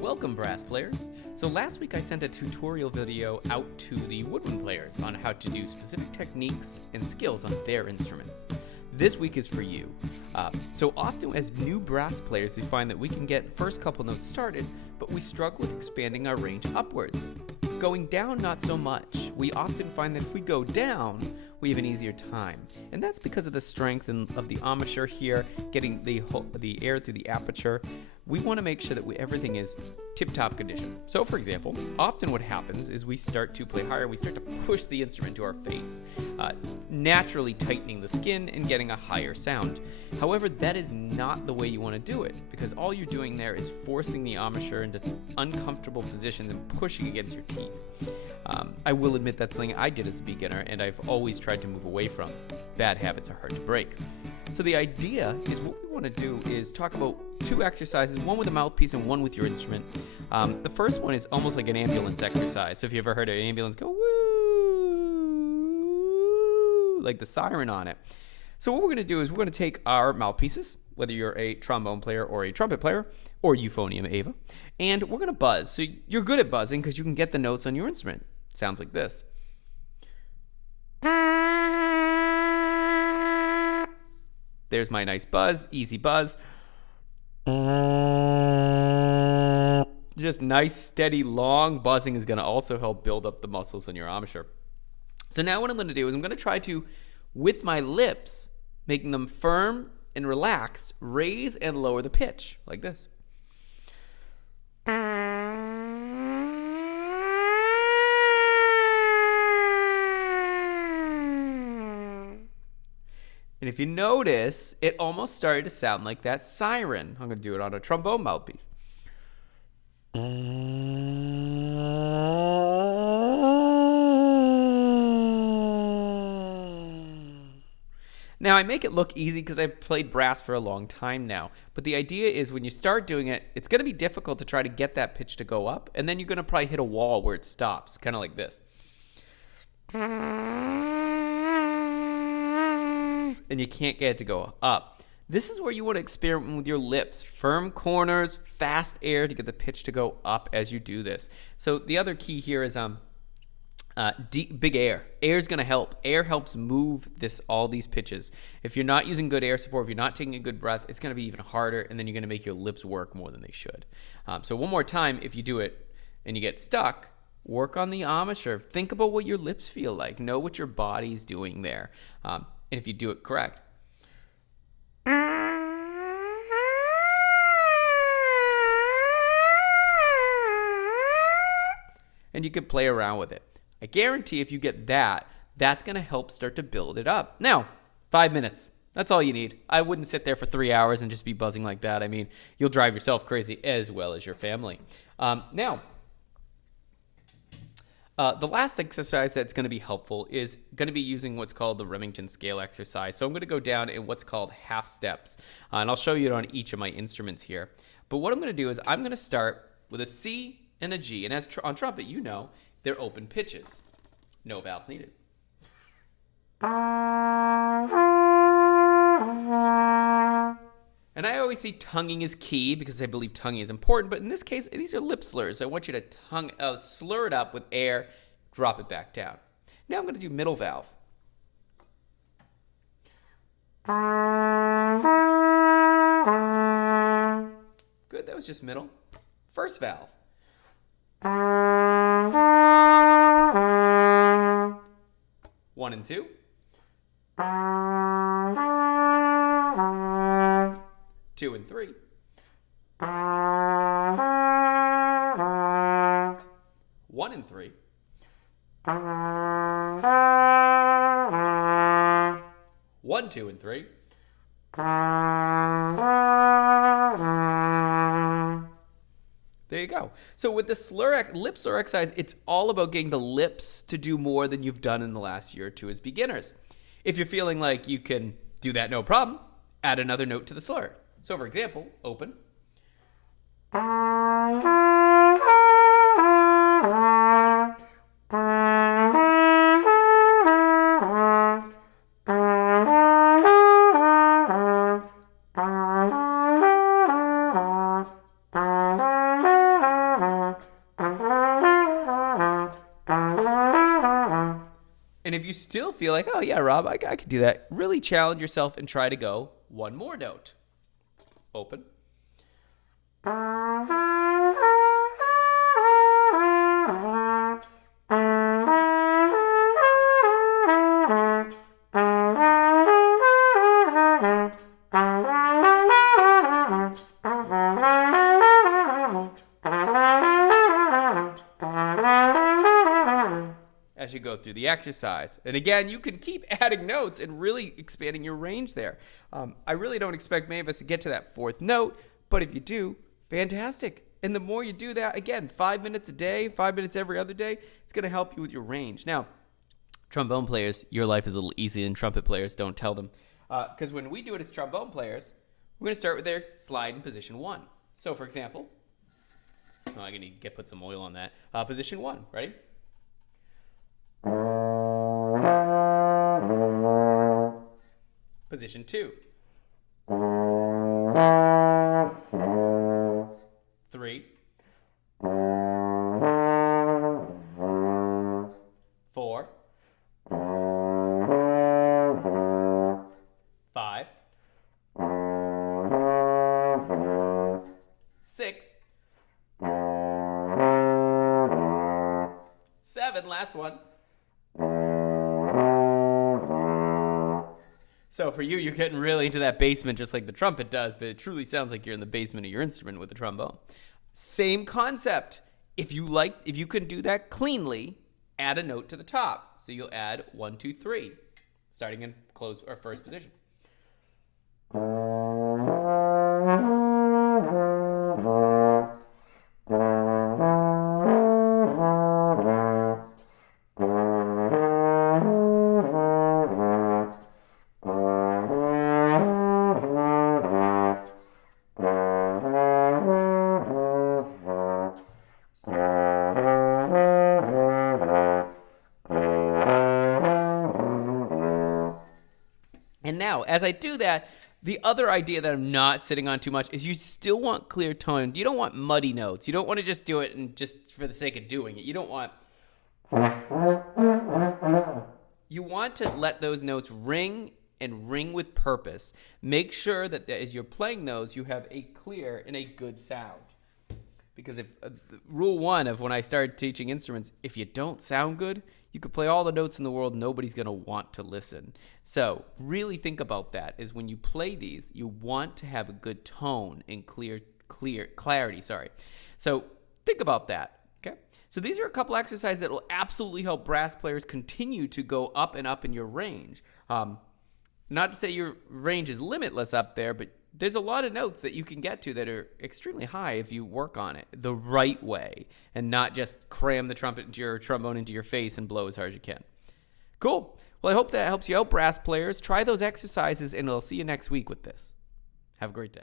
Welcome, brass players. So last week I sent a tutorial video out to the woodwind players on how to do specific techniques and skills on their instruments. This week is for you. So often as new brass players, we find that we can get first couple notes started, but we struggle with expanding our range upwards. Going down, not so much. We often find that if we go down, we have an easier time. And that's because of the strength of the embouchure here, getting the air through the aperture. We want to make sure that everything is tip-top condition. So for example, often what happens is we start to play higher, we start to push the instrument to our face, naturally tightening the skin and getting a higher sound. However, that is not the way you want to do it, because all you're doing there is forcing the embouchure into uncomfortable positions and pushing against your teeth. I will admit that's something I did as a beginner, and I've always tried to move away from. Bad habits are hard to break. So the idea is what we want to do is talk about two exercises, one with a mouthpiece and one with your instrument. The first one is almost like an ambulance exercise. So if you've ever heard an ambulance go woo, like the siren on it. So what we're going to do is we're going to take our mouthpieces, whether you're a trombone player or a trumpet player, or euphonium Ava, and we're going to buzz. So you're good at buzzing because you can get the notes on your instrument. Sounds like this. There's my nice buzz, easy buzz. Just nice, steady, long buzzing is going to also help build up the muscles in your embouchure. So now what I'm going to do is I'm going to try to, with my lips, making them firm and relaxed, raise and lower the pitch, like this. And if you notice, it almost started to sound like that siren. I'm going to do it on a trombone mouthpiece. Now, I make it look easy because I've played brass for a long time now. But the idea is when you start doing it, it's going to be difficult to try to get that pitch to go up. And then you're going to probably hit a wall where it stops, kind of like this. And you can't get it to go up. This is where you want to experiment with your lips. Firm corners, fast air to get the pitch to go up as you do this. So the other key here is big air. Air is going to help. Air helps move all these pitches. If you're not using good air support, if you're not taking a good breath, it's going to be even harder, and then you're going to make your lips work more than they should. So one more time, if you do it and you get stuck, work on the embouchure. Think about what your lips feel like. Know what your body's doing there. And if you do it correct. And you can play around with it. I guarantee if you get that, that's going to help start to build it up. Now, 5 minutes. That's all you need. I wouldn't sit there for 3 hours and just be buzzing like that. I mean, you'll drive yourself crazy as well as your family. Now, the last exercise that's going to be helpful is going to be using what's called the Remington scale exercise. So I'm going to go down in what's called half steps. And I'll show you it on each of my instruments here. But what I'm going to do is I'm going to start with a C and a G. And as on trumpet, you know, they're open pitches. No valves needed. And I always say tonguing is key because I believe tonguing is important. But in this case, these are lip slurs. So I want you to slur it up with air, drop it back down. Now I'm going to do middle valve. Good, that was just middle. First valve. 1 and 2. 2 and 3. 1 and 3. 1, 2 and 3. There you go. So with the lip slur exercise, it's all about getting the lips to do more than you've done in the last year or two as beginners. If you're feeling like you can do that no problem, add another note to the slur. So for example, open. feel like, oh yeah, Rob, I could do that, really challenge yourself and try to go one more note. Open. As you go through the exercise. And again, you can keep adding notes and really expanding your range there. I really don't expect many of us to get to that fourth note, but if you do, fantastic. And the more you do that, again, 5 minutes a day, 5 minutes every other day, it's going to help you with your range. Now, trombone players, your life is a little easier than trumpet players. Don't tell them. Because when we do it as trombone players, we're going to start with their slide in position 1. So, for example, I'm going to put some oil on that. Position 1, ready? Position 2. 3. 4. 5. 6. 7. Last one. So for you, you're getting really into that basement just like the trumpet does, but it truly sounds like you're in the basement of your instrument with the trombone. Same concept. If you can do that cleanly, add a note to the top. So you'll add 1, 2, 3, starting in close or first position. And now, as I do that, the other idea that I'm not sitting on too much is you still want clear tone. You don't want muddy notes. You don't want to just do it and just for the sake of doing it. You don't want... You want to let those notes ring and ring with purpose. Make sure that as you're playing those, you have a clear and a good sound. Because if rule 1 of when I started teaching instruments, if you don't sound good, you could play all the notes in the world, nobody's going to want to listen. So really think about that, is when you play these, you want to have a good tone and clarity. So think about that, okay? So these are a couple exercises that will absolutely help brass players continue to go up and up in your range. Not to say your range is limitless up there, but there's a lot of notes that you can get to that are extremely high if you work on it the right way and not just cram the trumpet into your trombone into your face and blow as hard as you can. Cool. Well, I hope that helps you out, brass players. Try those exercises, and I'll see you next week with this. Have a great day.